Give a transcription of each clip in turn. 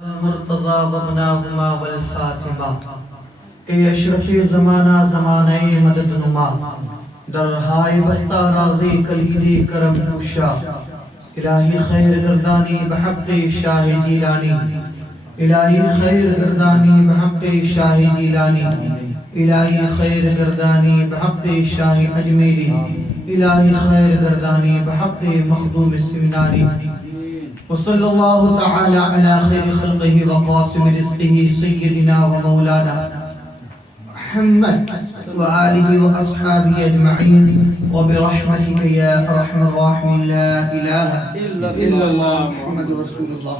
مرتضی وابناہما والفاطمہ، اے اشرف زمانہ زمانہ مدد نما، درہائے بستہ رازی کلیدی کرم پوشا، الہی خیر گردانی بحق شاہ جیلانی، الہی خیر گردانی بحق شاہ جیلانی، الہی خیر گردانی بحق شاہ اجمیری، الہی خیر گردانی بحق مخدوم سمنانی، وصلی اللہ تعالی علی خیر خلقہ وقاسم رزقہ سیدنا و مولانا محمد وآلہ واصحابہ اجمعین وبرحمتک یا ارحم الراحمین لا الہ الا اللہ محمد رسول اللہ۔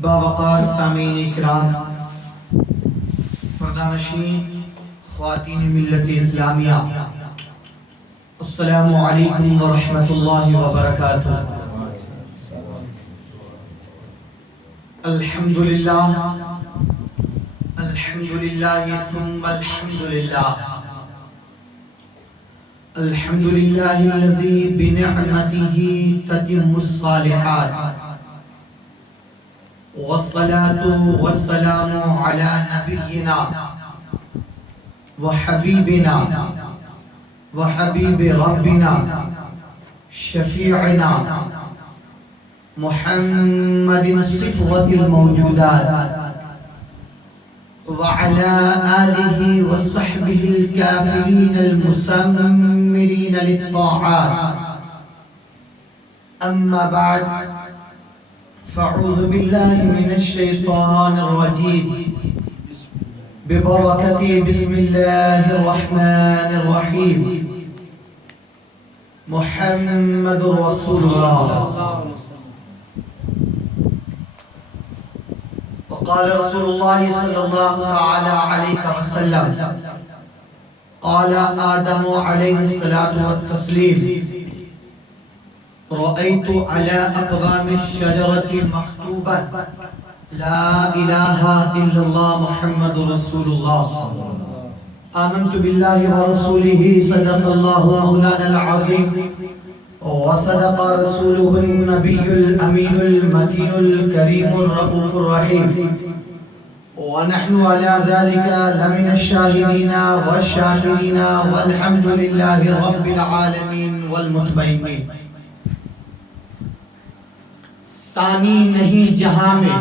باوقار سامعین کرام، پردہ خواتین ملت اسلامیہ، السلام علیکم ورحمۃ اللہ وبرکاتہ۔ الحمدللہ الحمدللہ ثم الحمدللہ، الحمدللہ الذی بنعمتہ تتم الصالحات، والصلاة والسلام علی نبینا وحبیبنا وحبیب ربنا شفیعنا محمد صفوة الموجودات وعلى آلہ وصحبہ الكافرین المسمرین للطاعات، اما بعد فاعوذ باللہ من الشیطان الرجیم، ببرکت بسم اللہ الرحمن الرحیم، محمد رسول اللہ۔ وقال رسول اللہ صلی اللہ تعالی علیہ وسلم، قال آدم علیہ الصلاة والتسلیم، رأيت على أقوام الشجرة مكتوبا لا إله إلا الله محمد رسول الله، آمنت بالله ورسوله، صدق الله مولانا العظيم، وصدق رسوله النبي الأمين المتين الكريم الرؤوف الرحيم، ونحن على ذلك لمن الشاهدين والشاكرين، والحمد لله رب العالمين والمطمئنين۔ ثانی نہیں جہاں میں،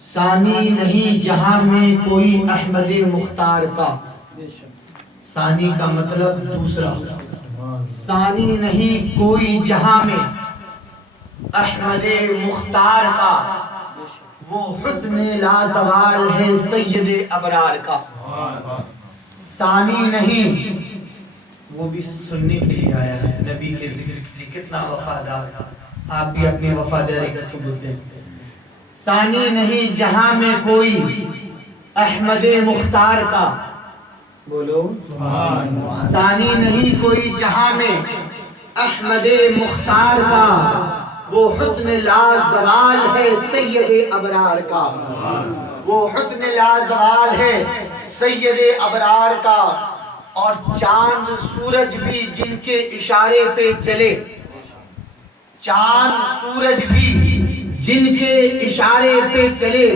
ثانی نہیں جہاں میں کوئی احمد مختار کا، ثانی کا مطلب دوسرا، ثانی نہیں کوئی جہاں میں احمد مختار کا، وہ حسن لازوال ہے سید ابرار کا۔ ثانی نہیں، وہ بھی سننے کے لیے آیا ہے، نبی کے ذکر کے لیے کتنا وفادار ہے، آپ بھی اپنی وفاداری کا ثبوت دیں۔ ثانی نہیں جہاں میں کوئی احمد مختار کا، بولو ثانی نہیں کوئی جہاں میں احمد مختار کا، وہ حسن لازوال ہے سید ابرار کا، وہ حسن لازوال ہے سید ابرار کا۔ اور چاند سورج بھی جن کے اشارے پہ چلے، چاند سورج بھی جن کے اشارے پہ چلے،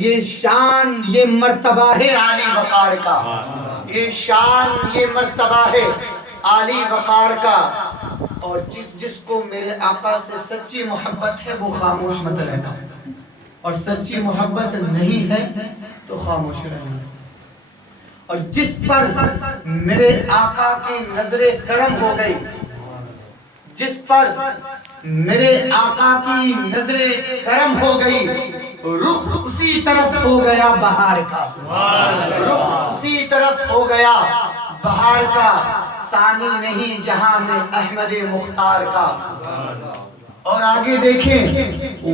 یہ شان یہ مرتبہ ہے عالی وقار کا، یہ شان یہ مرتبہ ہے عالی وقار کا۔ اور جس کو میرے آقا سے سچی محبت ہے وہ خاموش مت رہنا، اور سچی محبت نہیں ہے تو خاموش رہنا۔ اور جس پر میرے آقا کی نظر کرم ہو گئی، جس پر میرے آقا کی نظر کرم ہو گئی، رخ اسی طرف ہو گیا بہار کا، رخ اسی طرف ہو گیا بہار کا۔ ثانی نہیں جہاں میں احمد مختار کا۔ اور آگے دیکھیں،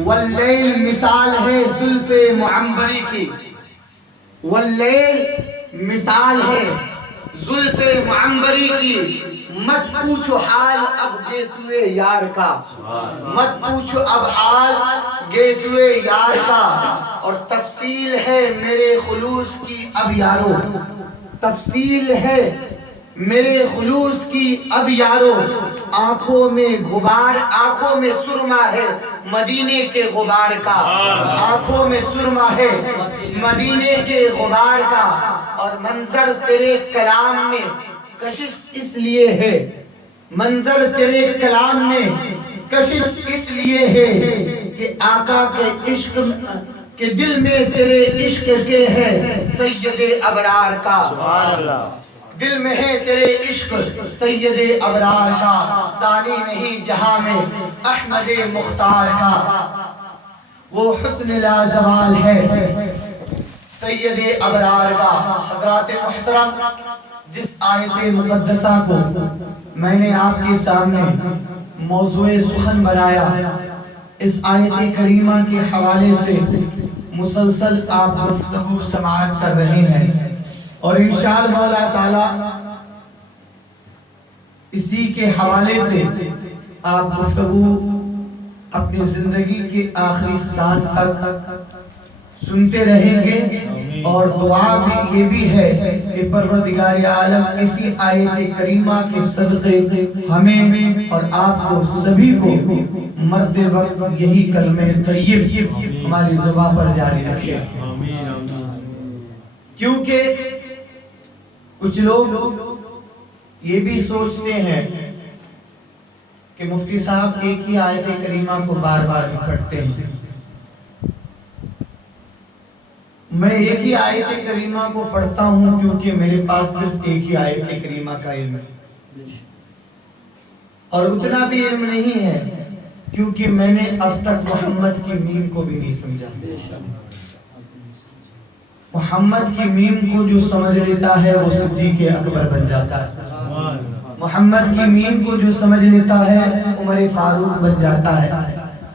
واللیل مثال ہے زلف معنبری کی، واللیل مثال ہے زلف معنبری کی، مت پوچھو حال اب گیسوئے یار کا، مت پوچھو اب حال گیسوئے یار کا۔ اور تفصیل ہے میرے خلوص کی اب یارو، تفصیل ہے میرے خلوص کی اب یارو آنکھوں میں غبار، آنکھوں میں سرما ہے مدینے کے غبار کا، آنکھوں میں سرما ہے مدینے کے غبار کا، اور منظر تیرے کلام میں کشش اس لیے ہے، منظر تیرے کلام میں کشش اس لیے ہے کہ آقا کے عشق کہ دل میں تیرے عشق کے ہے سید ابرار کا، دل میں ہے تیرے عشق سید ابرار کا، ثانی نہیں جہاں میں احمد مختار کا، وہ حسن لازوال ہے سید ابرار کا۔ حضرات محترم، جس آیت مقدسہ کو میں نے آپ کے سامنے موضوع سخن بنایا، اس آیت کریمہ کے حوالے سے مسلسل آپ گفتگو سماعت کر رہے ہیں، اور انشاءاللہ مولا تعالی اسی کے حوالے سے آپ گفتگو اپنی زندگی کے آخری سانس تک سنتے رہیں گے، اور دعا بھی یہ بھی ہے کہ پروردگار عالم اسی آیت کریمہ کے صدقے ہمیں اور آپ کو سبھی کو مرتے وقت یہی کلمہ طیب ہماری زبان پر جاری رکھے، کیونکہ کچھ لوگ یہ بھی سوچتے ہیں کہ مفتی صاحب ایک ہی آیت کریمہ کو بار بار پڑھتے ہیں۔ میں ایک ہی آیت کریمہ کو پڑھتا ہوں کیونکہ میرے پاس صرف ایک ہی آیت کریمہ کا علم ہے، اور اتنا بھی علم نہیں ہے کیونکہ میں نے اب تک محمد کی میم کو بھی نہیں سمجھا۔ محمد کی میم کو جو سمجھ لیتا ہے وہ صدیق اکبر بن جاتا ہے، محمد کی میم کو جو سمجھ لیتا ہے عمر فاروق بن جاتا ہے،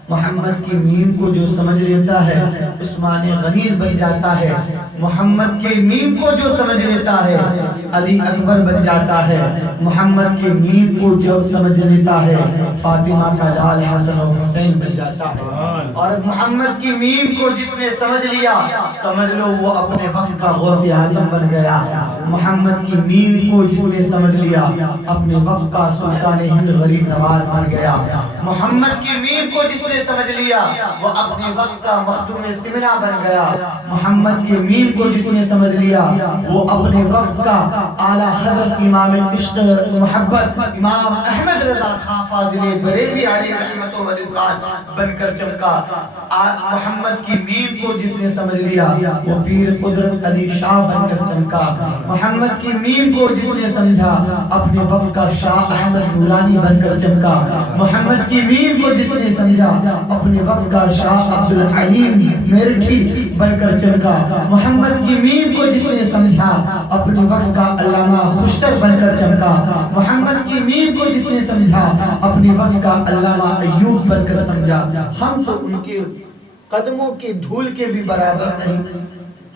محمد کی میم کو جو سمجھ لیتا ہے عثمان غنی بن جاتا ہے، محمد کے میم کو جو سمجھ لیتا ہے علی اکبر بن جاتا ہے، محمد کے میم کو جو سمجھ لیتا ہے فاطمہ کا لال حسن و حسین بن جاتا ہے، اور محمد کی میم کو جس نے سمجھ لیا سمجھ لو وہ اپنے وقت کا غوث اعظم بن گیا، محمد کی میم کو جس نے سمجھ لیا اپنے وقت کا سلطان ہند غریب نواز بن گیا، محمد کی میم کو جس نے سمجھ لیا وہ اپنے وقت کا مخدوم سمنا بن گیا، محمد کے میم کو جس نے سمجھ لیا وہ اپنے وقت کا اعلیٰ حضرت امام عشق محبت امام احمد رضا خان فاضل بریلوی علیہ رحمت و رضوان بن کر چمکا، محمد کی میم کو جس نے سمجھ لیا وہ پیر قدرت علی شاہ بن کر چمکا، محمد کی میم کو جس نے سمجھا اپنے وقت کا شاہ احمد نورانی بن کر چمکا، محمد کی میم کو جس نے سمجھا اپنے وقت کا شاہ عبدالعلیم میرٹھی بن کر چمکا، محمد کی میم کو جس نے سمجھا اپنے وقت کا علامہ خوشتر بن کر چمکا، محمد کی میم کو جس نے سمجھا اپنے وقت کا علامہ ایوب بن کر سمجھا۔ ہم تو ان کے قدموں کے دھول کے بھی برابر نہیں،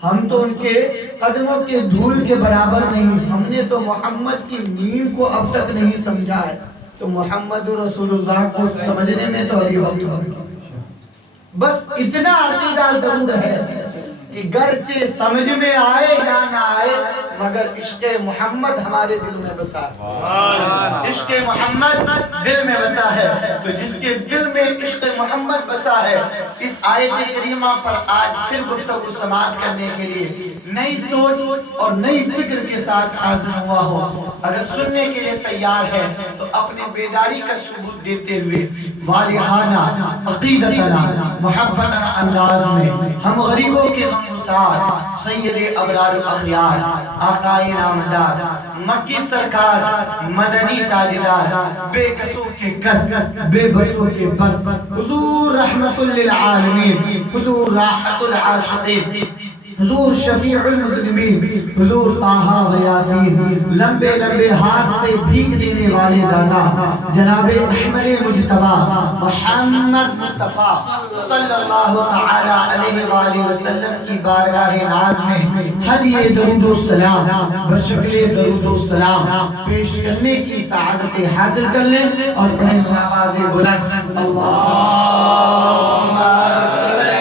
ہم تو ان کے قدموں کے دھول کے برابر نہیں، ہم نے تو محمد کی میم کو اب تک نہیں سمجھا ہے، تو محمد رسول اللہ کو سمجھنے میں تو ابھی وقت ہے۔ بس اتنا عقیدہ ضرور ہے کہ گرچہ سمجھ میں آئے یا نہ آئے مگر عشق محمد ہمارے دل میں بسا ہے، عشق محمد دل میں بسا ہے، تو جس کے دل میں عشق محمد بسا ہے اس آیت کریمہ پر آج پھر گفتگو سماعت کرنے کے لیے نئی سوچ اور نئی فکر کے ساتھ حاضر ہوا ہو، اگر سننے کے لیے تیار ہے تو اپنے بیداری کا ثبوت دیتے ہوئے والہانہ عقیدتنا محبتنا انداز میں ہم غریبوں کے غمگسار سید ابرار الاخیار آقا نامدار مکی سرکار مدنی تاجدار بے کسوں کے کس بے بسوں کے بس حضور رحمت للعالمین، حضور راحت العاشقین، حضور شفیع المذنبین، حضور طٰہٰ و یاسین، لمبے لمبے ہاتھ سے بھیگ دینے والے دادا جناب احمد مجتبیٰ محمد مصطفیٰ صلی اللہ تعالی علیہ وآلہ وسلم کی بارگاہ ناز میں ہدیہ درود و سلام بشکل درود و سلام پیش کرنے کی سعادت حاصل کر لیں، اور پڑھیں آواز بلند اللہم صلی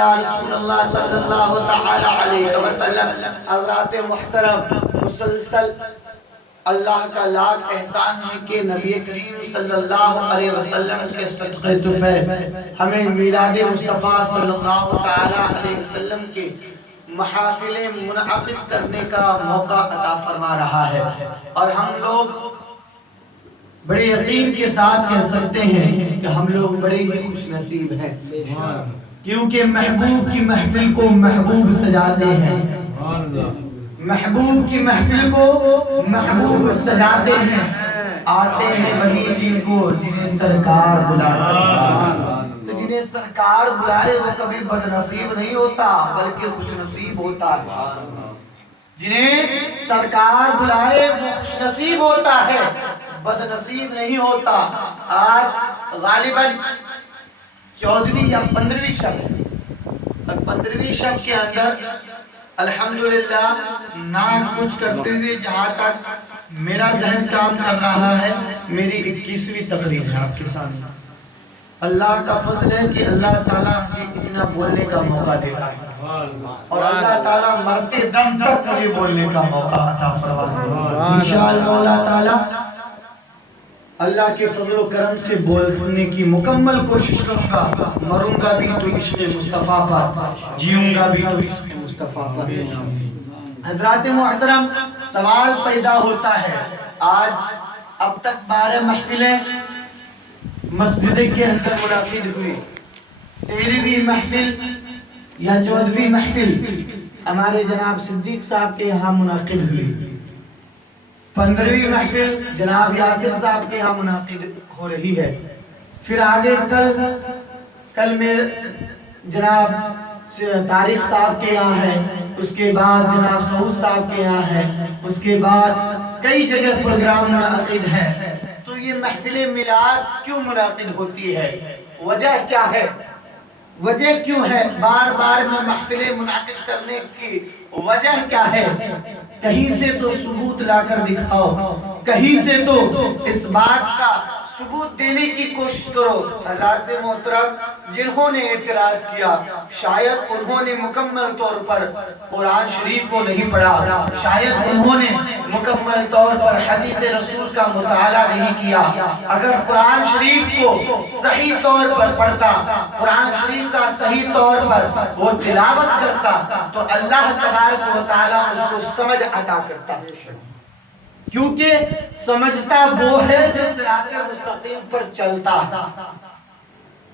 یا رسول اللہ صلی اللہ تعالی علیہ وسلم۔ حضرات محترم، مسلسل اللہ کا لاکھ احسان ہے کہ نبی کریم صلی اللہ علیہ وسلم کے صدقے طفیل ہمیں میلاد مصطفیٰ صلی اللہ تعالی علیہ وسلم کے محافلیں منعقد کرنے کا موقع عطا فرما رہا ہے، اور ہم لوگ بڑے یقین کے ساتھ کہہ سکتے ہیں کہ ہم لوگ بڑے ہی خوش نصیب ہیں، کیونکہ محبوب کی محفل کو محبوب سجاتے ہیں، محبوب کی محفل کو محبوب سجاتے ہیں، آتے ہیں وہی جنہیں سرکار بلاتے ہیں۔ تو جنہیں سرکار بلائے وہ کبھی بد نصیب نہیں ہوتا بلکہ خوش نصیب ہوتا ہے، جنہیں سرکار بلائے وہ خوش نصیب ہوتا ہے، بد نصیب نہیں ہوتا۔ آج غالباً 14ویں یا 15ویں شب ہے، اور 15ویں شب کے اندر الحمدللہ نہ کچھ کرتے ہوئے جہاں تک میرا ذہن کام کر رہا ہے میری 21ویں تقریر ہے آپ کے سامنے۔ اللہ کا فضل ہے کہ اللہ تعالیٰ مجھے اتنا بولنے کا موقع دیتا ہے، اور اللہ تعالیٰ مرتے دم تک مجھے بولنے کا موقع عطا فرمائے۔ انشاءاللہ اللہ تعالیٰ اللہ کے فضل و کرم سے بولنے کی مکمل کوشش کروں گا، مروں گا بھی تو عشق مصطفیٰ پر، جیوں گا بھی تو عشق مصطفیٰ پر۔ حضرات محترم، سوال پیدا ہوتا ہے، آج اب تک 12 محفلیں مسجد کے اندر منعقد ہوئی، 13ویں محفل یا 14ویں محفل ہمارے جناب صدیق صاحب کے یہاں منعقد ہوئی، 15ویں محفل جناب یاسر صاحب کے یہاں منعقد ہو رہی ہے، پھر آگے کل میرے جناب طارق صاحب کے یہاں ہے، اس کے بعد جناب سعود صاحب کے یہاں ہے، اس کے بعد کئی جگہ پروگرام منعقد ہے۔ تو یہ محفل میلاد کیوں منعقد ہوتی ہے؟ وجہ کیا ہے؟ وجہ کیوں ہے بار بار میں محفلیں منعقد کرنے کی وجہ کیا ہے؟ کہیں سے تو ثبوت لا کر دکھاؤ، کہیں سے تو اس بات کا ثبوت دینے کی کوشش کرو۔ حضرات محترم، جنہوں نے اعتراض کیا شاید انہوں نے مکمل طور پر قرآن شریف کو نہیں پڑھا، شاید انہوں نے مکمل طور پر حدیث رسول کا مطالعہ نہیں کیا۔ اگر قرآن شریف کو صحیح طور پر پڑھتا، قرآن شریف کا صحیح طور پر وہ تلاوت کرتا تو اللہ تبارک و تعالیٰ اس کو سمجھ عطا کرتا، کیونکہ سمجھتا وہ ہے جو صراط مستقیم پر چلتا ہے،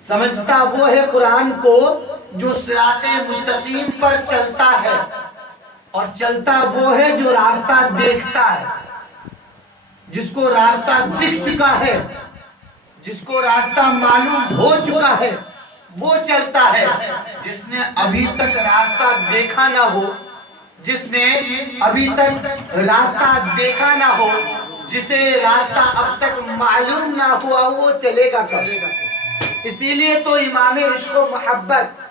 سمجھتا وہ ہے قرآن کو جو صراط مستقیم پر چلتا ہے، اور چلتا وہ ہے جو راستہ دیکھتا ہے، جس کو راستہ دکھ چکا ہے، جس کو راستہ معلوم ہو چکا ہے وہ چلتا ہے۔ جس نے ابھی تک راستہ دیکھا نہ ہو، جس نے ابھی تک راستہ دیکھا نہ ہو، جسے راستہ اب تک معلوم نہ ہوا، وہ چلے گا کب؟ اسی لیے تو امام عشق و محبت،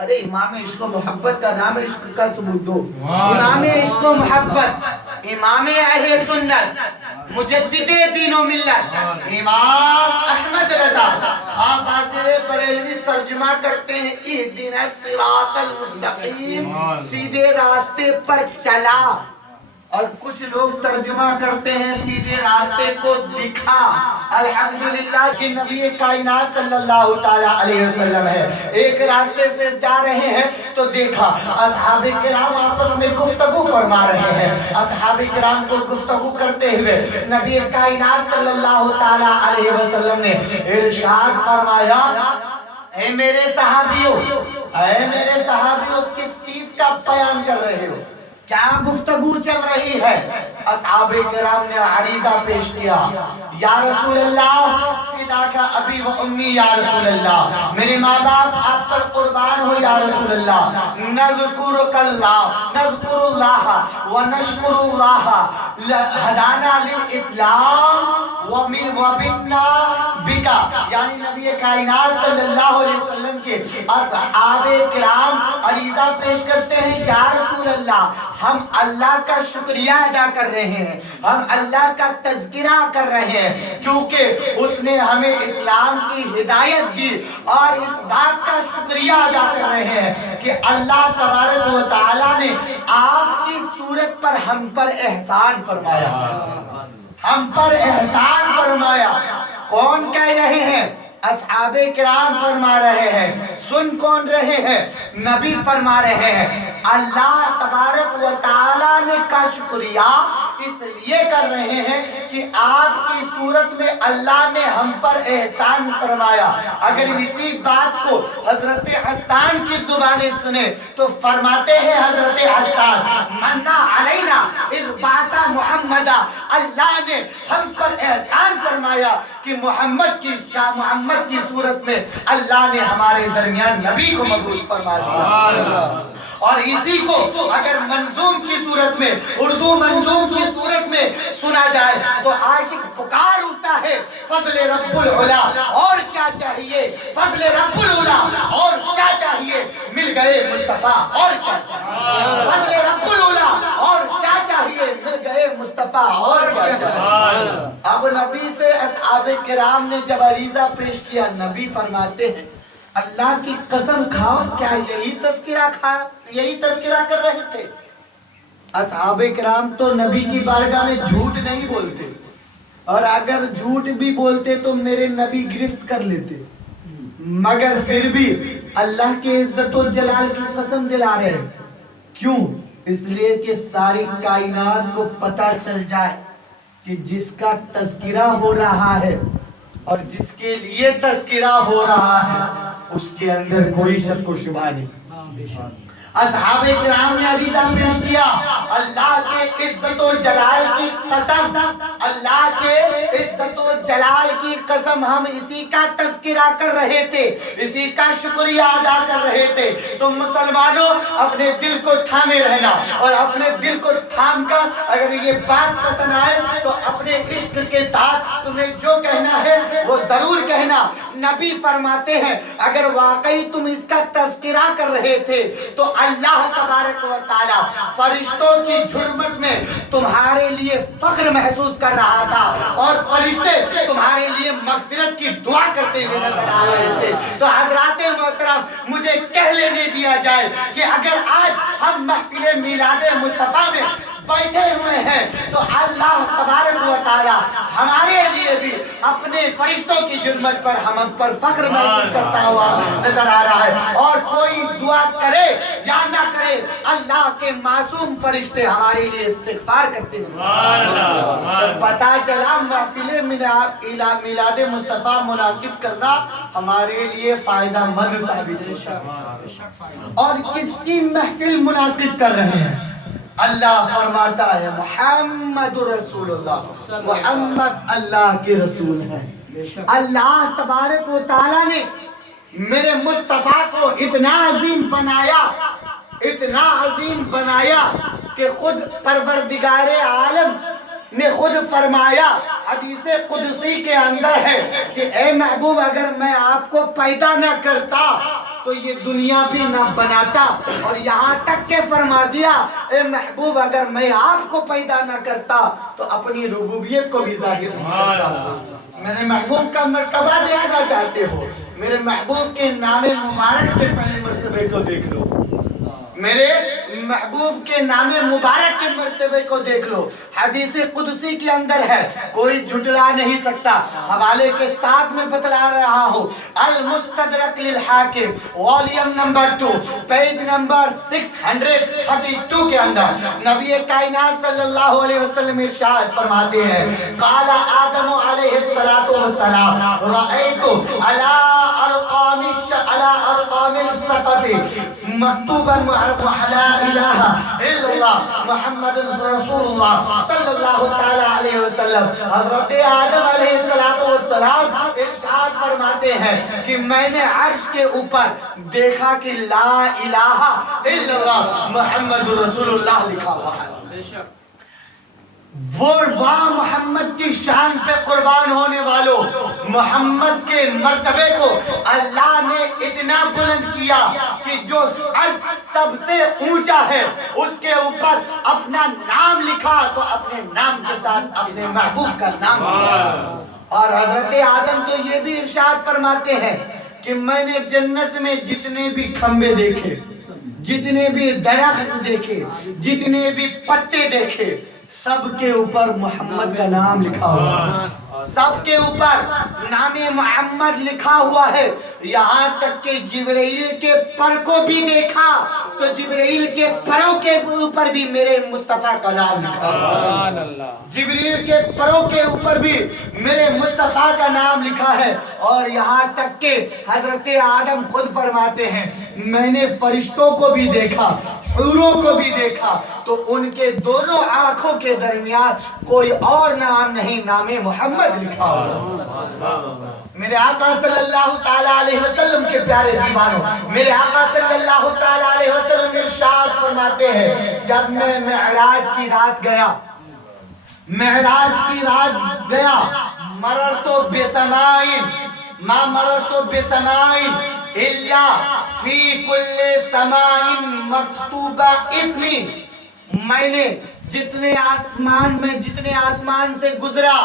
ارے امام عشق و محبت کا نام عشق کا ثبوت دو، امام عشق و محبت، امام اہل سنت، مجدد دین و ملت، امام احمد رضا خان فاضل بریلوی ترجمہ کرتے ہیں اہدنا الصراط المستقیم، سیدھے راستے پر چلا، اور کچھ لوگ ترجمہ کرتے ہیں سیدھے راستے کو دکھا۔ الحمدللہ کہ نبی کائنات صلی اللہ تعالی علیہ وسلم ہے، ایک راستے سے جا رہے ہیں تو دیکھا اصحاب کرام آپس میں گفتگو فرما رہے ہیں، اصحاب کرام کو گفتگو کرتے ہوئے نبی کائنات صلی اللہ تعالی علیہ وسلم نے ارشاد فرمایا، اے میرے صحابیوں، اے میرے صحابیوں، کس چیز کا بیان کر رہے ہو؟ کیا گفتگو چل رہی ہے؟ اصحاب کرام نے عریضہ پیش کیا، یا رسول اللہ فداک ابی و امی، یا رسول اللہ میرے ماں باپ آپ پر قربان ہو یا رسول اللہ، نذکرک اللہ، نذکر اللہ ونشکر اللہ ہدانا للاسلام ومنا بکا، یعنی نبی کائنات صلی اللہ علیہ وسلم کے اصحاب کرام عریضہ پیش کرتے ہیں، یا رسول اللہ ہم اللہ کا شکریہ ادا کر رہے ہیں، ہم اللہ کا تذکرہ کر رہے ہیں کیونکہ اس نے ہمیں اسلام کی ہدایت دی، اور اس بات کا شکریہ ادا کر رہے ہیں کہ اللہ تبارک و تعالی نے آپ کی صورت پر ہم پر احسان فرمایا، ہم پر احسان فرمایا۔ کون کہہ رہے ہیں؟ اصحاب کرام فرما رہے ہیں۔ سن کون رہے ہیں؟ نبی فرما رہے ہیں۔ اللہ تبارک و تعالی نے کا شکریہ اس لیے کر رہے ہیں کہ آپ کی صورت میں اللہ نے ہم پر احسان فرمایا۔ اگر اسی بات کو حضرت حسان کی زبانیں سنیں تو فرماتے ہیں حضرت حسان، منا علینا اذ بعث محمدا، اللہ نے ہم پر احسان فرمایا کہ محمد کی صورت میں اللہ نے ہمارے درمیان نبی کو مبعوث فرما دیا۔ اور اسی کو اگر منظوم کی صورت میں، اردو منظوم کی صورت میں سنا جائے تو عاشق پکار اٹھتا ہے، فضل رب العلا اور کیا چاہیے، فضل رب العلا اور کیا چاہیے، مل گئے مصطفیٰ اور کیا چاہیے، فضل رب العلا اور کیا چاہیے، مل گئے مصطفیٰ اور کیا چاہیے۔ اب نبی سے اصحاب کرام نے جب عریضہ پیش کیا، نبی فرماتے ہیں اللہ کی قسم کھاؤ، کیا یہی تذکرہ کر رہے تھے؟ اصحاب کرام تو نبی کی بارگاہ میں جھوٹ نہیں بولتے، اور اگر جھوٹ بھی بولتے تو میرے نبی گرفت کر لیتے، مگر پھر بھی اللہ کے عزت و جلال کی قسم دلا رہے ہیں۔ کیوں؟ اس لیے کہ ساری کائنات کو پتہ چل جائے کہ جس کا تذکرہ ہو رہا ہے اور جس کے لیے تذکرہ ہو رہا ہے اس کے اندر کوئی شک و شبہ نہیں۔ اصحاب کرام نے عریضہ پیش کیا، اللہ کے عزت و جلال کی قسم، اللہ کے عزت و جلال کی قسم، ہم اسی کا تذکرہ کر رہے تھے، اسی کا شکریہ ادا کر رہے تھے۔ تم مسلمانوں اپنے دل کو تھامے رہنا، اور اپنے دل کو تھام کر اگر یہ بات پسند آئے تو اپنے عشق کے ساتھ تمہیں جو کہنا ہے وہ ضرور کہنا۔ نبی فرماتے ہیں اگر واقعی تم اس کا تذکرہ کر رہے تھے تو اللہ تبارک و تعالی فرشتوں کی جھرمٹ میں تمہارے لیے فخر محسوس کر رہا تھا، اور فرشتے تمہارے لیے مغفرت کی دعا کرتے ہوئے نظر آ رہے تھے۔ تو حضرات محترم، مجھے کہہ لینے دیا جائے کہ اگر آج ہم محفل میلاد مصطفیٰ میں بیٹھے ہوئے ہیں تو اللہ تبارک و تعالی ہمارے لیے بھی اپنے فرشتوں کی جرمت پر ہم پر فخر محسوس کرتا ہوا نظر آ رہا ہے۔ اور کوئی دعا کرے یا نہ کرے، اللہ کے معصوم فرشتے ہمارے لیے استغفار کرتے ہیں۔ پتہ چلا محفل میلاد مصطفیٰ منعقد کرنا ہمارے لیے فائدہ مند ثابت ہوتا۔ اور کس کی محفل منعقد کر رہے ہیں؟ اللہ فرماتا ہے محمد رسول اللہ، محمد اللہ کے رسول ہیں۔ اللہ تبارک و تعالیٰ نے میرے مصطفیٰ کو اتنا عظیم بنایا، اتنا عظیم بنایا کہ خود پروردگار عالم نے خود فرمایا، حدیث قدسی کے اندر ہے کہ اے محبوب اگر میں آپ کو پیدا نہ کرتا تو یہ دنیا بھی نہ بناتا، اور یہاں تک کہ فرما دیا اے محبوب اگر میں آپ کو پیدا نہ کرتا تو اپنی ربوبیت کو بھی ظاہر نہیں کرتا۔ میرے محبوب کا مرتبہ دیکھنا چاہتے ہو، میرے محبوب کے نام مبارک کے پہلے مرتبے کو دیکھ لو، میرے محبوب کے نام مبارک کے مرتبے کو دیکھ لو۔ حدیث قدسی کے اندر ہے، کوئی جھٹلا نہیں سکتا، حوالے کے ساتھ میں بتلا رہا ہوں۔ المستدرک للحاکم والیوم نمبر 2 پیج نمبر 632 کے اندر نبی کائنات صلی اللہ علیہ وسلم ارشاد فرماتے ہیں، قال آدم علیہ السلام رأیت علی ارقام السقف مکتوبا لا الہ الا اللہ محمد رسول اللہ صلی اللہ تعالی علیہ وسلم۔ حضرت آدم علیہ السلام ارشاد فرماتے ہیں کہ میں نے عرش کے اوپر دیکھا کہ لا الہ الا اللہ محمد رسول اللہ لکھا ہوا ہے۔ وہ واہ محمد کی شان پہ قربان ہونے والوں، محمد کے مرتبے کو اللہ نے اتنا بلند کیا کہ جو عرش سب سے اونچا ہے اس کے اوپر اپنا نام لکھا تو اپنے نام کے ساتھ اپنے محبوب کا نام لکھا۔ اور حضرت آدم تو یہ بھی ارشاد فرماتے ہیں کہ میں نے جنت میں جتنے بھی کھمبے دیکھے، جتنے بھی درخت دیکھے، جتنے بھی پتے دیکھے، سب کے اوپر محمد کا نام لکھا ہوا ہے، سب کے اوپر نام محمد لکھا ہوا ہے۔ یہاں تک کہ جبرائیل کے پر کو بھی دیکھا تو جبرائیل کے پروں کے اوپر بھی میرے مصطفیٰ کا نام لکھا ہوا ہے، جبرائیل کے پروں کے اوپر بھی میرے مصطفیٰ کا نام لکھا ہے۔ اور یہاں تک کہ حضرت آدم خود فرماتے ہیں میں نے فرشتوں کو بھی دیکھا، حوروں کو بھی دیکھا، تو ان کے دونوں آنکھوں کے درمیان کوئی اور نام نہیں، نام محمد لکھا ہوا۔ میرے آقا صلی اللہ تعالیٰ علیہ وسلم کے پیارے دیوانوں، میرے آقا صلی اللہ تعالیٰ علیہ وسلم ارشاد فرماتے ہیں جب میں معراج کی رات گیا، معراج کی رات گیا، مررت بسمائن ما مررت بسمائن الا فی کل سمائن مکتوبہ اسمی، میں نے جتنے آسمان سے گزرا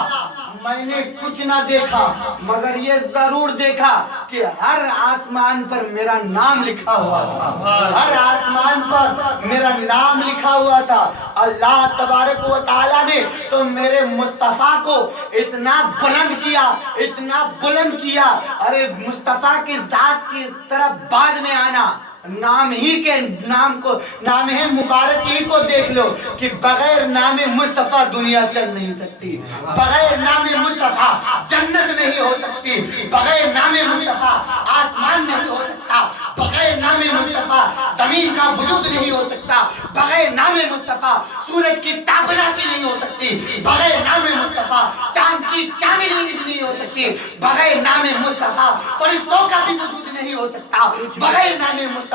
میں نے کچھ نہ دیکھا مگر یہ ضرور دیکھا کہ ہر آسمان پر میرا نام لکھا ہوا تھا، ہر آسمان پر میرا نام لکھا ہوا تھا۔ اللہ تبارک و تعالیٰ نے تو میرے مصطفیٰ کو اتنا بلند کیا، اتنا بلند کیا۔ ارے مصطفیٰ کی ذات کی طرف بعد میں آنا، نام ہی کے نام کو، نام ہے مبارک ہی کو دیکھ لو کہ بغیر نام مصطفیٰ دنیا چل نہیں سکتی، بغیر نام مصطفیٰ جنت نہیں ہو سکتی، بغیر نام مصطفیٰ آسمان نہیں ہو سکتا، بغیر نام مصطفیٰ زمین کا وجود نہیں ہو سکتا، بغیر نام مصطفیٰ سورج کی تابناکی نہیں ہو سکتی، بغیر نام مصطفیٰ چاند کی چاندنی نہیں ہو سکتی، بغیر نام مصطفیٰ فرشتوں کا بھی وجود نہیں ہو سکتا، بغیر نام مصطفیٰ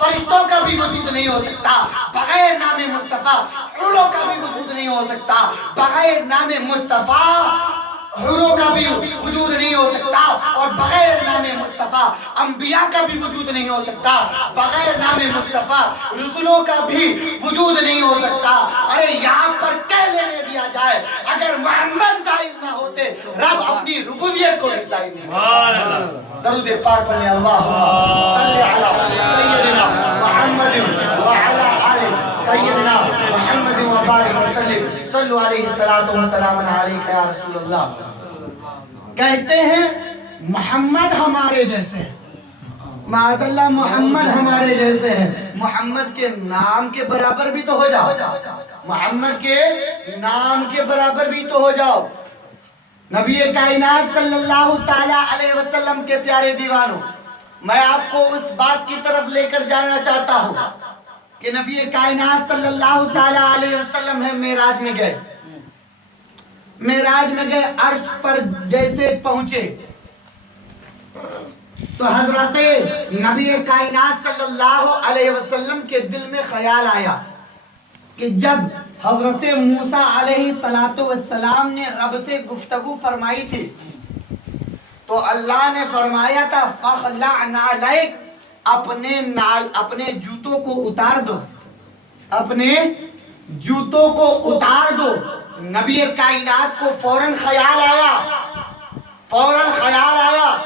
فرشتوں کا بھی وجود نہیں ہو سکتا، بغیر نام مصطفیٰ حوروں کا بھی وجود نہیں ہو سکتا، بغیر نام مصطفیٰ حوروں کا بھی وجود نہیں ہو سکتا، اور بغیر نام مصطفیٰ انبیاء کا بھی وجود نہیں ہو سکتا، بغیر نام مصطفیٰ رسولوں کا بھی وجود نہیں ہو سکتا۔ ارے یہاں پر کہہ لینے دیا جائے اگر محمد ظاہر نہ ہوتے رب اپنی ربوبیت کو بھی ظاہر نہیں کرتا۔ درود پاک پڑھیں، اللہم صلی علی سیدنا محمد وعلی آل سیدنا محمد وبارک وسلم، صلو علیہ السلام علیکہ یا رسول اللہ۔ کہتے ہیں محمد ہمارے جیسے ہیں، معاذ اللہ محمد ہمارے جیسے ہیں، محمد کے نام کے برابر بھی تو ہو جاؤ، محمد کے نام کے برابر بھی تو ہو جاؤ۔ نبی کائنات صلی اللہ تعالیٰ علیہ وسلم کے پیارے دیوانوں، میں آپ کو اس بات کی طرف لے کر جانا چاہتا ہوں کہ نبی کائنات صلی اللہ تعالیٰ علیہ وسلم ہے معراج میں گئے، معراج میں گئے، عرش پر جیسے پہنچے تو حضرت نبی کائنات صلی اللہ علیہ وسلم کے دل میں خیال آیا کہ جب حضرت موسیٰ علیہ السلام نے رب سے گفتگو فرمائی تھی تو اللہ نے فرمایا تھا فَخْلَعْ نَعْلَيْكَ، اپنے جوتوں کو اتار دو، اپنے جوتوں کو اتار دو۔ نبی کائنات کو فوراً خیال آیا،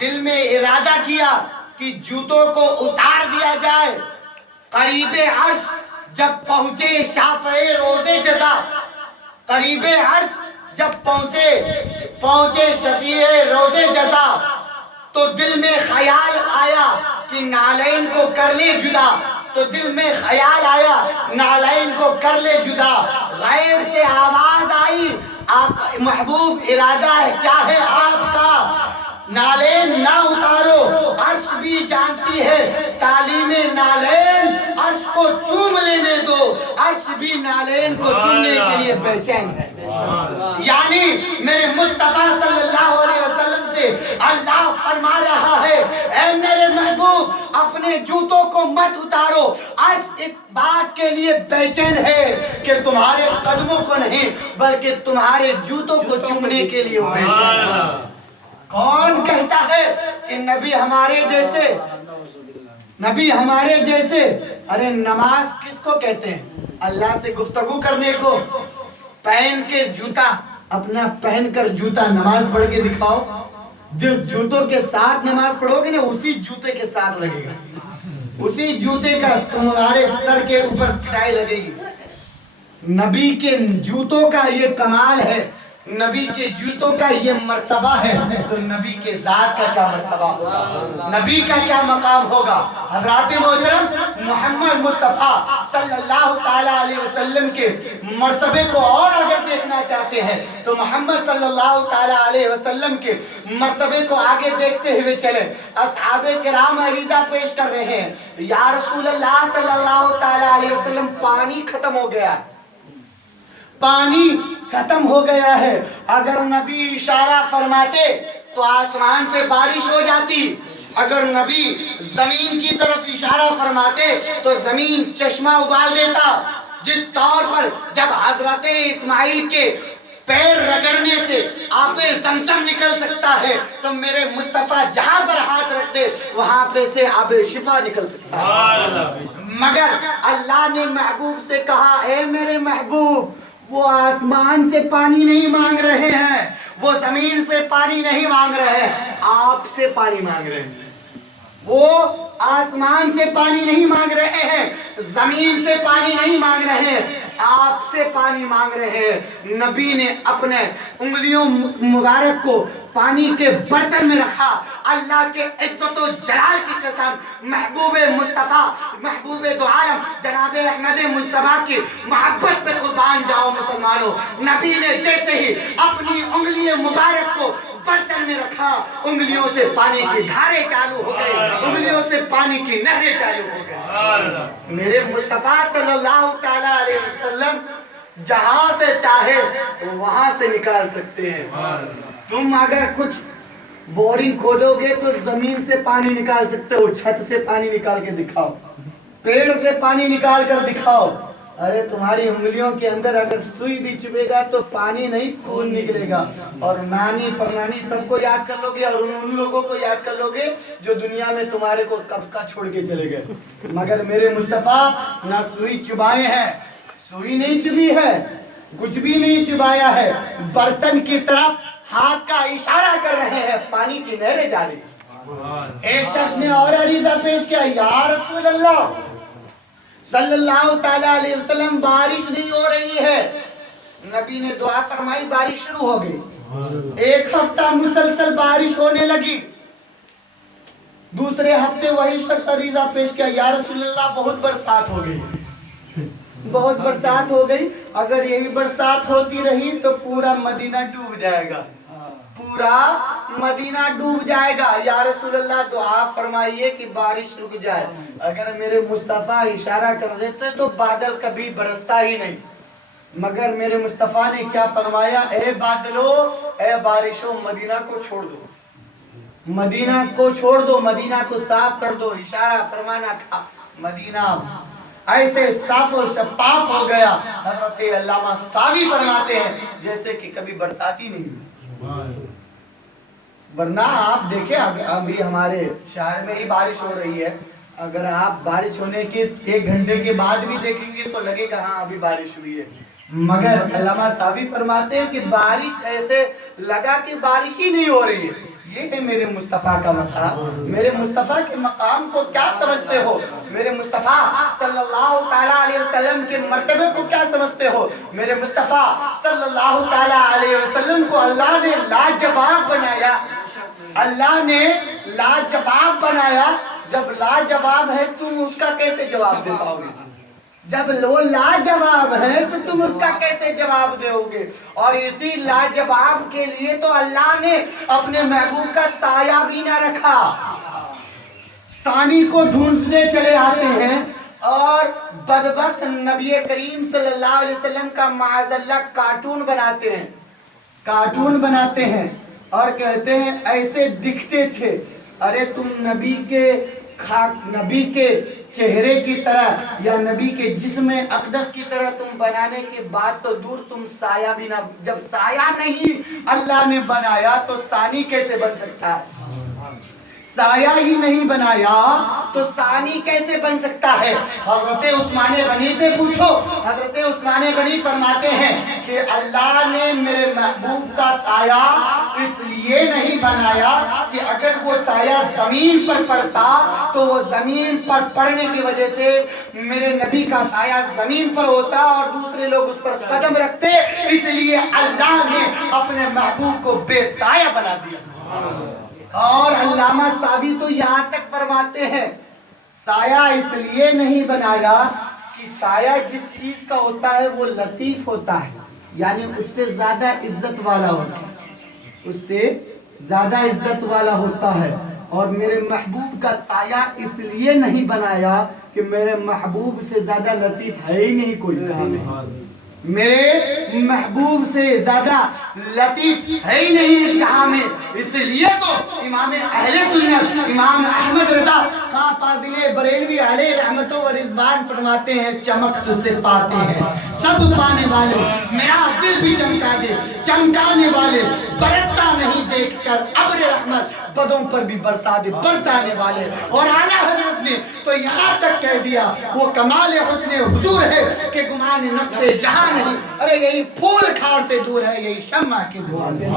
دل میں ارادہ کیا کہ جوتوں کو اتار دیا جائے۔ قریب عرش جب پہنچے شافع روز جزا، قریب عرش جب پہنچے شفیع روز جزا تو دل میں خیال آیا کہ نالین کو کر لے جدا، تو دل میں خیال آیا نالین کو کر لے جدا۔ غیب سے آواز آئی محبوب ارادہ ہے کیا ہے آپ کا، نالین نہ اتارو، عرش بھی جانتی ہے تعلیم نالین، عرش کو چوم لینے دو، عرش بھی نالین کو چومنے کے لیے بے چین ہے۔ یعنی میرے مصطفیٰ صلی اللہ علیہ وسلم سے اللہ فرما رہا ہے اے میرے محبوب اب اپنے جوتوں کو مت اتارو. عرش اس بات کے لیے بے چین ہے کہ تمہارے قدموں کو نہیں بلکہ تمہارے جوتوں کو چومنے کے لیے بے چین ہے. کون کہتا ہے کہ نبی ہمارے جیسے ارے نماز کس کو کہتے ہیں؟ اللہ سے گفتگو کرنے کو. پہن کے جوتا اپنا پہن کر جوتا نماز پڑھ کے دکھاؤ. جس جوتوں کے ساتھ نماز پڑھو گے نا اسی جوتے کے ساتھ لگے گا, اسی جوتے کا تمہارے سر کے اوپر پٹائی لگے گی. نبی کے جوتوں کا یہ کمال ہے, نبی کے جوتوں کا یہ مرتبہ ہے, تو نبی کے ذات کا کیا مرتبہ ہوگا, نبی کا کیا مقام ہوگا. حضرات محترم, محمد مصطفیٰ صلی اللہ تعالیٰ علیہ وسلم کے مرتبے کو اور اگر دیکھنا چاہتے ہیں تو محمد صلی اللہ تعالیٰ علیہ وسلم کے مرتبے کو آگے دیکھتے ہوئے چلیں. اصحاب کرام عریضہ پیش کر رہے ہیں, یا رسول اللہ صلی اللہ تعالیٰ علیہ وسلم پانی ختم ہو گیا, پانی ختم ہو گیا ہے. اگر نبی اشارہ فرماتے تو آسمان سے بارش ہو جاتی. اگر نبی زمین کی طرف اشارہ فرماتے تو زمین چشمہ ابال دیتا. جس طور پر جب حضرت اسماعیل کے پیر رگڑنے سے آب زمزم نکل سکتا ہے تو میرے مصطفیٰ جہاں پر ہاتھ رکھتے وہاں پہ سے آب شفا نکل سکتا ہے. مگر اللہ نے محبوب سے کہا, اے میرے محبوب, وہ آسمان سے پانی نہیں مانگ رہے ہیں, وہ زمین سے پانی نہیں مانگ رہے ہیں, آپ سے پانی مانگ رہے ہیں. وہ آسمان سے پانی نہیں مانگ رہے ہیں, زمین سے پانی نہیں مانگ رہے ہیں, آپ سے پانی مانگ رہے ہیں. نبی نے اپنے انگلیوں مبارک کو پانی کے برتن میں رکھا. اللہ کے عزت و جلال کی قسم, محبوب مصطفیٰ, محبوب دو عالم جناب احمد مصطفیٰ کی محبت پہ قربان جاؤ مسلمانوں. نبی نے جیسے ہی اپنی انگلی مبارک کو برتن میں رکھا, انگلیوں سے پانی کی دھاریں چالو ہو گئی, انگلیوں سے پانی کی نہریں چالو ہو گئی. میرے مصطفیٰ صلی اللہ تعالیٰ علیہ وسلم جہاں سے چاہے وہاں سے نکال سکتے ہیں. تم اگر کچھ بورنگ کھودو گے تو زمین سے پانی نکال سکتے ہو, چھت سے پانی نکال کے دکھاؤ, پیڑ سے پانی نکال کر دکھاؤ. ارے تمہاری انگلیوں کے اندر اگر سوئی بھی چبھے گا تو پانی نہیں خون نکلے گا. اور نانی پرنانی سب کو یاد کر لو گے اور ان لوگوں کو یاد کر لو گے جو دنیا میں تمہارے کو کب کا چھوڑ کے چلے گئے. مگر میرے مصطفیٰ نہ سوئی چبائے ہیں, سوئی نہیں چبھی ہے, کچھ بھی نہیں چبایا ہے, برتن کی طرف ہاتھ کا اشارہ کر رہے ہیں, پانی کی نہریں جاری. ایک شخص نے اور عریضہ پیش کیا, یا رسول اللہ صلی اللہ تعالیٰ علیہ وسلم بارش نہیں ہو رہی ہے. نبی نے دعا فرمائی, بارش شروع ہو گئی. ایک ہفتہ مسلسل بارش ہونے لگی. دوسرے ہفتے وہی شخص عریضہ پیش کیا, یا رسول اللہ بہت برسات ہو گئی, بہت برسات ہو گئی. اگر یہی برسات ہوتی رہی تو پورا مدینہ ڈوب جائے گا, پورا مدینہ ڈوب جائے گا. یا رسول اللہ دعا فرمائیے کہ بارش رک جائے. اگر میرے مصطفیٰ اشارہ کر دیتے تو بادل کبھی برستا ہی نہیں. مگر میرے مصطفیٰ نے کیا فرمایا, اے بادلو, اے بارشوں, مدینہ کو چھوڑ دو, مدینہ کو چھوڑ دو, مدینہ کو صاف کر دو. اشارہ فرمانا تھا, مدینہ ایسے صاف و شفاف ہو گیا. حضرت علامہ ساوی فرماتے ہیں جیسے کہ کبھی برسات ہی نہیں. ورنہ آپ دیکھیں ابھی ہمارے شہر میں ہی بارش ہو رہی ہے, اگر آپ بارش ہونے کے 1 گھنٹے کے بعد بھی دیکھیں گے تو لگے گا ہاں ابھی بارش ہوئی ہے. مگر علامہ صاحبی فرماتے ہیں کہ بارش ایسے لگا کہ بارش ہی نہیں ہو رہی ہے. یہ ہے میرے مصطفیٰ کا مقام. میرے مصطفیٰ کے مقام کو کیا سمجھتے ہو؟ میرے مصطفیٰ صلی اللہ تعالیٰ علیہ وسلم کے مرتبے کو کیا سمجھتے ہو؟ میرے مصطفیٰ صلی اللہ تعالیٰ علیہ وسلم کو اللہ نے لاجواب بنایا, اللہ نے لاجواب بنایا. جب لاجواب ہے تم اس کا کیسے جواب دے پاؤ گے؟ جب وہ لاجواب ہے تو تم اس کا کیسے جواب دو گے؟ اور اسی لاجواب کے لیے تو اللہ نے اپنے محبوب کا سایہ بھی نہ رکھا. ثانی کو ڈھونڈتے چلے آتے ہیں اور بدبخت نبی کریم صلی اللہ علیہ وسلم کا معاذ اللہ کارٹون بناتے ہیں, کارٹون بناتے ہیں اور کہتے ہیں ایسے دکھتے تھے. ارے تم نبی کے نبی کے چہرے کی طرح یا نبی کے جسم اقدس کی طرح تم بنانے کے بعد تو دور، تم سایہ بھی نہ، جب سایہ نہیں اللہ نے بنایا تو ثانی کیسے بن سکتا ہے؟ سایہ ہی نہیں بنایا تو ثانی کیسے بن سکتا ہے؟ حضرت عثمان غنی سے پوچھو، حضرت عثمان غنی فرماتے ہیں کہ اللہ نے میرے محبوب کا سایہ اس لیے نہیں بنایا کہ اگر وہ سایہ زمین پر پڑتا تو وہ زمین پر پڑنے کی وجہ سے میرے نبی کا سایہ زمین پر ہوتا اور دوسرے لوگ اس پر قدم رکھتے، اس لیے اللہ نے اپنے محبوب کو بے سایہ بنا دیا۔ اور علامہ سعدی تو یہاں تک فرماتے ہیں سایہ اس لیے نہیں بنایا کہ سایہ جس چیز کا ہوتا ہے وہ لطیف ہوتا ہے، یعنی اس سے زیادہ عزت والا ہوتا ہے، اس سے زیادہ عزت والا ہوتا ہے، اور میرے محبوب کا سایہ اس لیے نہیں بنایا کہ میرے محبوب سے زیادہ لطیف ہے ہی نہیں کوئی، میرے محبوب سے زیادہ لطیف ہے ہی نہیں اس جہاں میں، اس لیے تو امام اہل سنت امام احمد رضا خان فاضل بریلوی علیہ رحمت و رضوان فرماتے ہیں چمک تجھ سے پاتے ہیں سب پانے والے، میرا دل بھی چمکا دے چمکانے والے، برستا نہیں دیکھ کر ابر رحمت بدوں پر بھی برسا دے برسانے والے۔ اور اعلیٰ حضرت نے تو یہاں تک کہہ دیا وہ کمال حسن حضور ہے کہ گمان نقص جہاں نہیں، ارے یہی پھول کھار سے دور ہے یہی شمع کے دور ہے۔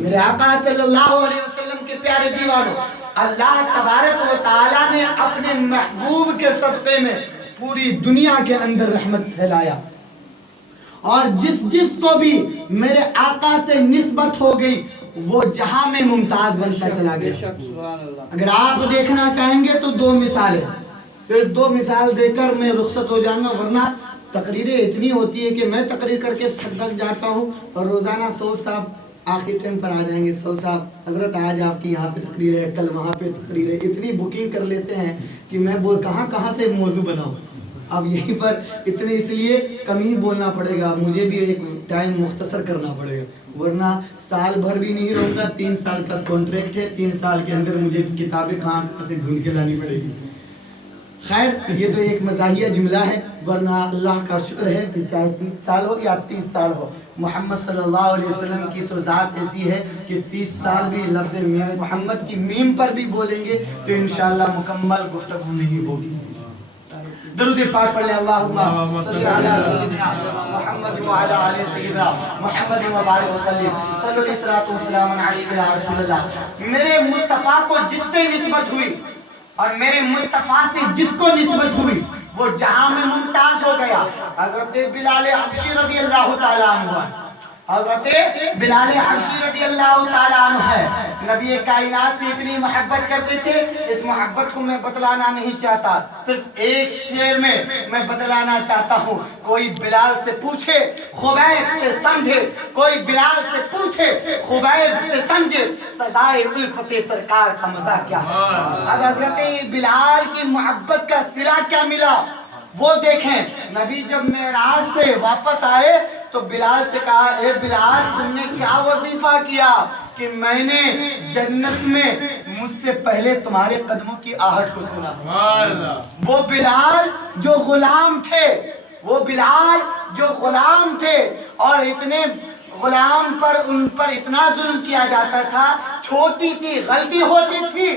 میرے آقا صلی اللہ علیہ وسلم کے پیارے دیوانوں، اللہ تبارک و تعالیٰ نے اپنے محبوب کے صدقے میں پوری دنیا کے اندر رحمت پھیلایا، اور جس کو بھی میرے آقا سے نسبت ہو گئی وہ جہاں میں ممتاز بنتا چلا گیا۔ اگر آپ دیکھنا چاہیں گے تو دو مثالیں، صرف دو مثال دے کر میں رخصت ہو جاؤں گا، ورنہ تقریریں اتنی ہوتی ہے کہ میں تقریر کر کے تھک جاتا ہوں، اور روزانہ سو صاحب آخری ٹائم پر آ جائیں گے، سو صاحب حضرت آج آپ کی یہاں پہ تقریر ہے، کل وہاں پہ تقریر ہے، اتنی بکنگ کر لیتے ہیں کہ میں کہاں سے موضوع بناؤں۔ اب یہیں پر اتنے اس لیے کم ہی بولنا پڑے گا، مجھے بھی ایک ٹائم مختصر کرنا پڑے گا، ورنہ سال بھر بھی نہیں رہوں گا، 3 سال کا کانٹریکٹ ہے، 3 سال کے اندر مجھے کتابیں کہاں سے ڈھونڈ کے لانی پڑے گی۔ خیر یہ تو ایک مزاحیہ جملہ ہے، ورنہ اللہ کا شکر ہے کہ چاہے 30 سال ہو یا 30 سال ہو، محمد صلی اللہ علیہ وسلم کی تو ذات ایسی ہے کہ 30 سال بھی لفظ محمد کی میم پر بھی بولیں گے تو انشاءاللہ مکمل گفتگو نہیں ہوگی۔ درود پاک پڑھ لیں، اللہم صلی علی سیدنا محمد وعلی آل سیدنا محمد وبارک وسلم، صلی اللہ علیہ وسلم علیہ یا رسول اللہ۔ میرے مصطفیٰ کو جس سے نسبت ہوئی اور میرے مصطفیٰ سے جس کو نسبت ہوئی وہ جہاں میں ممتاز ہو گیا۔ حضرت بلال حبشی رضی اللہ تعالیٰ عنہ ہے، حضرت بلال حبشی رضی اللہ تعالیٰ عنہ ہے، نبی کائنات سے اتنی محبت کرتے تھے، اس محبت کو میں بتلانا نہیں چاہتا، صرف ایک شعر میں میں بتلانا چاہتا ہوں۔ کوئی بلال سے پوچھے خبیب سے سمجھے، کوئی بلال سے پوچھے خبیب سے سمجھے، سزائے الفت سرکار کا مزہ کیا ہے۔ اب حضرت بلال کی محبت کا صلہ کیا ملا وہ دیکھیں۔ نبی جب معراج سے واپس آئے تو بلال سے کہا اے بلال تم نے کیا وظیفہ کیا کہ میں نے جنت میں مجھ سے پہلے تمہارے قدموں کی آہٹ کو سنا۔ وہ بلال جو غلام تھے، وہ بلال جو غلام تھے، اور اتنے غلام پر ان پر اتنا ظلم کیا جاتا تھا، چھوٹی سی غلطی ہوتی تھی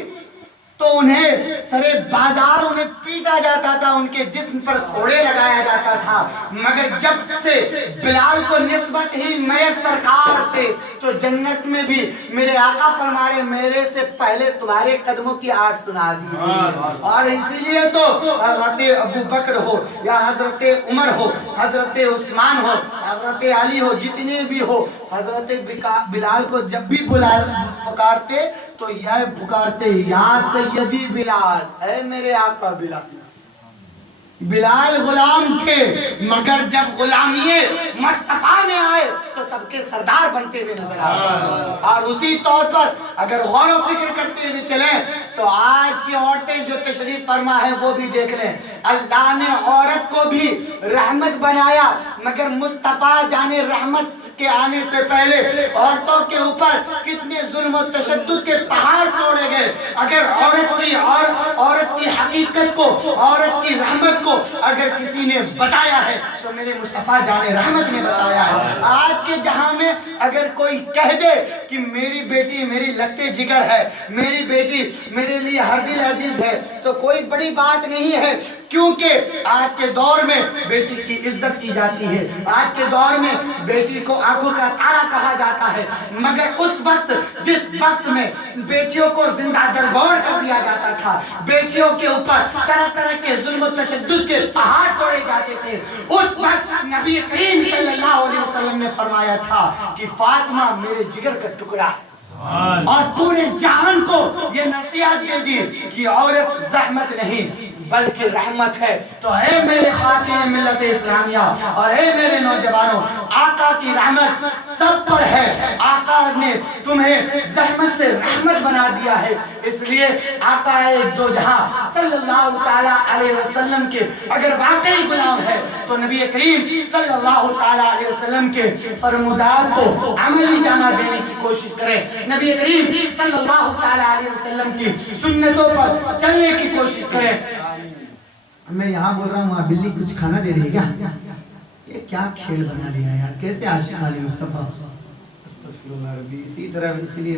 تو انہیں سرے بازار انہیں پیٹا جاتا تھا، ان کے جسم پر کوڑے لگایا جاتا تھا، مگر جب سے بلال کو نسبت ہی میرے سرکار سے تو جنت میں بھی میرے آقا فرما رہے میرے سے پہلے تمہارے قدموں کی آہٹ سنا دی گئی۔ اور اسی لیے تو حضرت ابو بکر ہو یا حضرت عمر ہو، حضرت عثمان ہو، حضرت علی ہو، جتنے بھی ہو، حضرت بلال کو جب بھی پکارتے تو یہ پکارتے یا سیدی بلال، اے میرے آقا بلال۔ بلال غلام تھے مگر جب غلامی مصطفیٰ میں آئے تو سب کے سردار بنتے ہوئے نظر آئے۔ اور اسی طور پر اگر غور و فکر کرتے ہوئے چلیں تو آج کی عورتیں جو تشریف فرما ہے وہ بھی دیکھ لیں، اللہ نے عورت کو بھی رحمت بنایا، مگر مصطفیٰ جانے رحمت کے آنے سے پہلے عورتوں کے اوپر کتنے ظلم و تشدد کے پہاڑ توڑے گئے، اگر عورت کی حقیقت کو، عورت کی رحمت کو اگر کسی نے بتایا ہے تو میرے مصطفیٰ جان رحمت نے بتایا ہے۔ آج کے جہاں میں اگر کوئی کہہ دے کہ میری بیٹی میری لگتے جگر ہے، میری بیٹی میرے لیے ہر دل عزیز ہے، تو کوئی بڑی بات نہیں ہے، کیونکہ آج کے دور میں بیٹی کی عزت کی جاتی ہے، آج کے دور میں بیٹی کو آنکھوں کا تارا کہا جاتا ہے، مگر اس وقت جس وقت میں بیٹیوں کو زندہ درگور کر دیا جاتا تھا، بیٹیوں کے اوپر طرح طرح کے ظلم و تشدد کے پہاڑ توڑے جاتے تھے، اس وقت نبی کریم صلی اللہ علیہ وسلم نے فرمایا تھا کہ فاطمہ میرے جگر کا ٹکڑا ہے، اور پورے جہان کو یہ نصیحت دے دی کہ عورت زحمت نہیں بلکہ رحمت ہے۔ تو اے میرے خواتین ملت اسلامیہ اور اے میرے نوجوانوں، آقا کی رحمت سب پر ہے، آقا نے تمہیں زحمت سے رحمت بنا دیا ہے، اس لیے آقا دو جہاں صلی اللہ تعالیٰ علیہ وسلم کے اگر واقعی غلام ہے تو نبی کریم صلی اللہ تعالیٰ علیہ وسلم کے فرمودات کو عملی جامہ دینے کی کوشش کریں، نبی کریم صلی اللہ تعالیٰ علیہ وسلم کی سنتوں پر چلنے کی کوشش کریں۔ میں یہاں بول رہا ہوں وہاں بلی کچھ کھانا دے رہی ہے کیا؟ یہ کیا کھیل بنا لیا یار، کیسے عاشق علی مصطفیٰ، استغفر اللہ ربی۔ اسی طرح اس لیے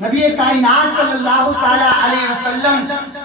نبی کائنات صلی اللہ تعالیٰ علیہ وسلم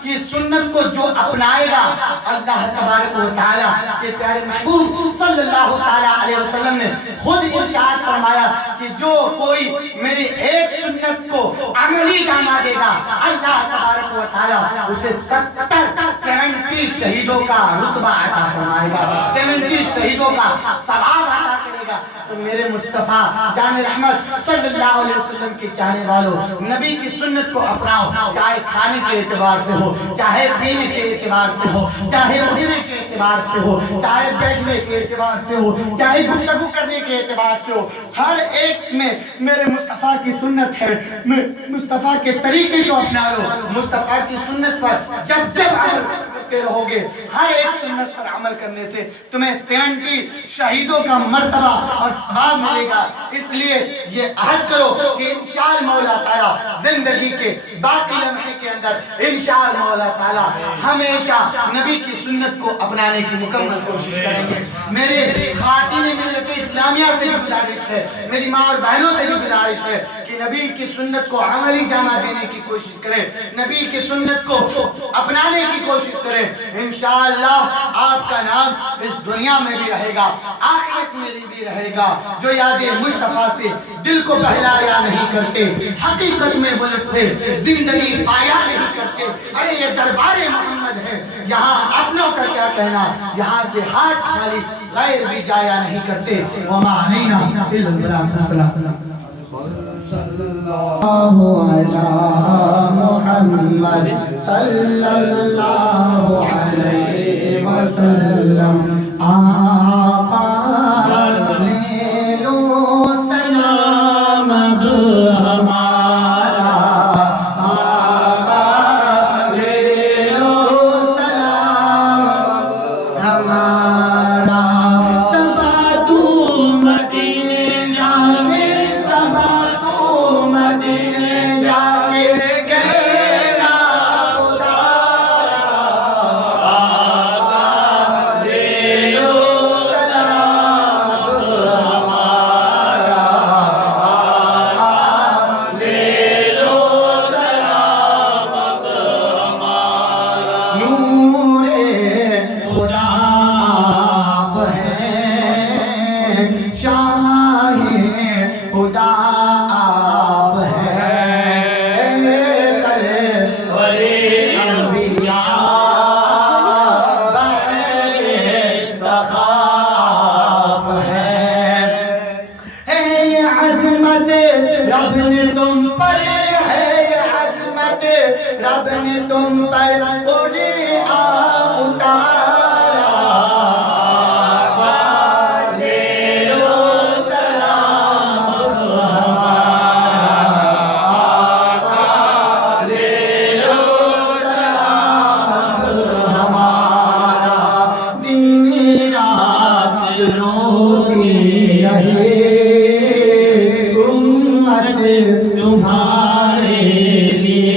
کی سنت کو جو اپنائے گا، اللہ تبارک و تعالیٰ کے پیارے محبوب صلی اللہ تعالیٰ علیہ وسلم نے خود ارشاد فرمایا کہ جو کوئی میری ایک سنت کو عملی جامہ دے گا، اللہ تبارک و تعالیٰ اسے 70 شہیدوں کا رتبہ عطا فرمائے گا، 70 شہیدوں کا ثواب عطا کرے گا۔ تو میرے مصطفیٰ جان رحمت صلی اللہ علیہ وسلم کے چاہنے والوں، نبی کی سنت کو اپناؤ، چاہے کھانے کے اعتبار سے ہو، چاہے پینے کے اعتبار سے ہو، چاہے اٹھنے کے اعتبار سے ہو، چاہے بیٹھنے کے اعتبار سے ہو، چاہے گفتگو کرنے کے اعتبار سے ہو، ہر ایک میں میرے مصطفیٰ کی سنت ہے، مصطفیٰ کے طریقے کو اپنا لو، مصطفیٰ کی سنت پر جب عمل کرتے رہو گے، ہر ایک سنت پر عمل کرنے سے تمہیں 70 شہیدوں کا مرتبہ اور ثواب ملے گا۔ اس لیے یہ عہد کرو کہ انشاءاللہ مولا تعالیٰ زندگی کے باقی لمحے کے اندر انشاءاللہ مولا تعالیٰ ہمیشہ نبی کی سنت کو اپنانے کی مکمل کوشش کریں گے۔ میرے خواتین ملت اسلامیہ سے بھی گزارش ہے، میری ماں اور بہنوں سے بھی گزارش ہے کہ نبی کی سنت کو عملی جامہ دینے کی کوشش کریں، نبی کی سنت کو اپنانے کی کوشش کریں، انشاءاللہ آپ کا نام اس دنیا میں بھی رہے گا، آخرت میں بھی رہے گا۔ جو یاد مصطفیٰ سے دل کو بہلایا نہیں کرتے، حقیقت میں بلٹ سے زندگی پایا نہیں کرتے، ارے یہ دربار محمد ہے، یہاں اپنوں کا کیا کہنا، یہاں سے ہاتھ خالی غیر بھی جایا نہیں کرتے۔ وما علینا الا البلاغ۔ السلام اللہ علی محمد صلی اللہ علیہ وسلم، آقا لے لو سلام اب ہمارا، آقا لے لو سلام ہمارا، صبا تو مدینے جا کے، صبا تو مدینے جا کے کہنا خدا آقا لے لو سلام اب ہمارا، آقا لے لو سلام اب ہمارا، نور خدا آپ ہیں، شاہ خدا آپ ہیں، سرور انبیاء بحر سخا آپ ہیں۔ ہے یہ عظمت رب نے تم پر، ہے یہ عظمت رب نے تم پر قرآن اتارا، آقا لے لو سلام اب ہمارا، آقا لے لو سلام اب ہمارا، دن رات روتی رہے امت تمہارے لیے،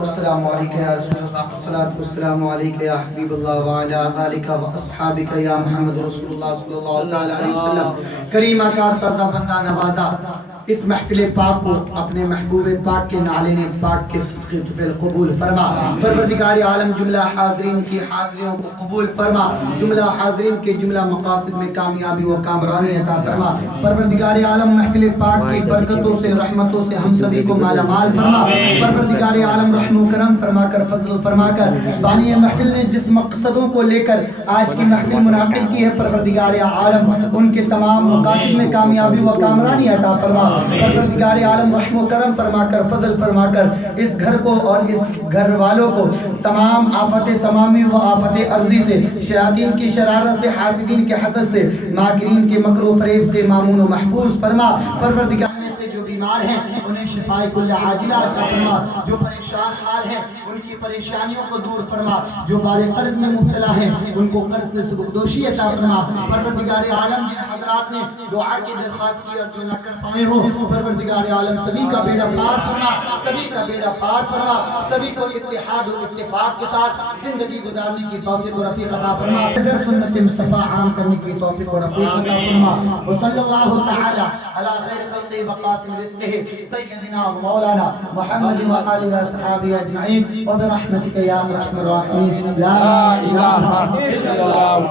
السلام علیکم یا رسول اللہ السلام علیکم یا حبیب اللہ وعلا آلکہ و اصحابکہ یا محمد رسول اللہ صلی اللہ علیہ وسلم. کریمہ کار سازہ بندہ نوازہ اس محفل پاک کو اپنے محبوب پاک کے نعلین پاک کے صدقے طفیل قبول فرما. پروردگار عالم جملہ حاضرین کی حاضریوں کو قبول فرما. جملہ حاضرین کے جملہ مقاصد میں کامیابی و کامرانی عطا فرما. پروردگار عالم محفل پاک کی برکتوں سے رحمتوں سے ہم سبھی کو مالا مال فرما. پروردگار عالم رحم و کرم فرما کر فضل فرما کر بانی محفل نے جس مقصدوں کو لے کر آج کی محفل منعقد کی ہے پروردگار عالم ان کے تمام مقاصد میں کامیابی و کامرانی عطا فرما. پروردگار عالم رحم و کرم فرما کر فضل فرما کر اس گھر کو اور اس گھر والوں کو تمام آفت سمامی و آفت ارضی سے شیاطین کی شرارت سے حاسدین کے حسد سے ماکرین کے مکر و فریب سے مامون و محفوظ فرما. پروردگار سے جو بیمار ہیں انہیں شفاء کل عاجلہ عطا فرما. جو پریشان حال ہیں ان کی پریشانیوں کو دور فرما. جو بار قرض میں مبتلا ہیں ان کو قرض سے سبکدوشی عطا فرما. پروردگار عالم جن حضرات نے دعا کی درخواست کی اور جو نہ کر پائے ہو پروردگار عالم سبھی کا بیڑا پار فرما. سبھی کا بیڑا پار فرما. سبھی کو اتحاد و اتفاق کے ساتھ زندگی گزارنے کی توفیق و رفیق عطا فرما. سنت مصطفیٰ عام کرنے کی توفیق و رفیق عطا فرما. وصلی اللہ تعالی علی خیر خلق وقاسم رزقہ سیدنا مولانا محمد و آلہ و صحابہ اجمعین وبرحمتک یا ارحم الراحمین لا الہ الا اللہ.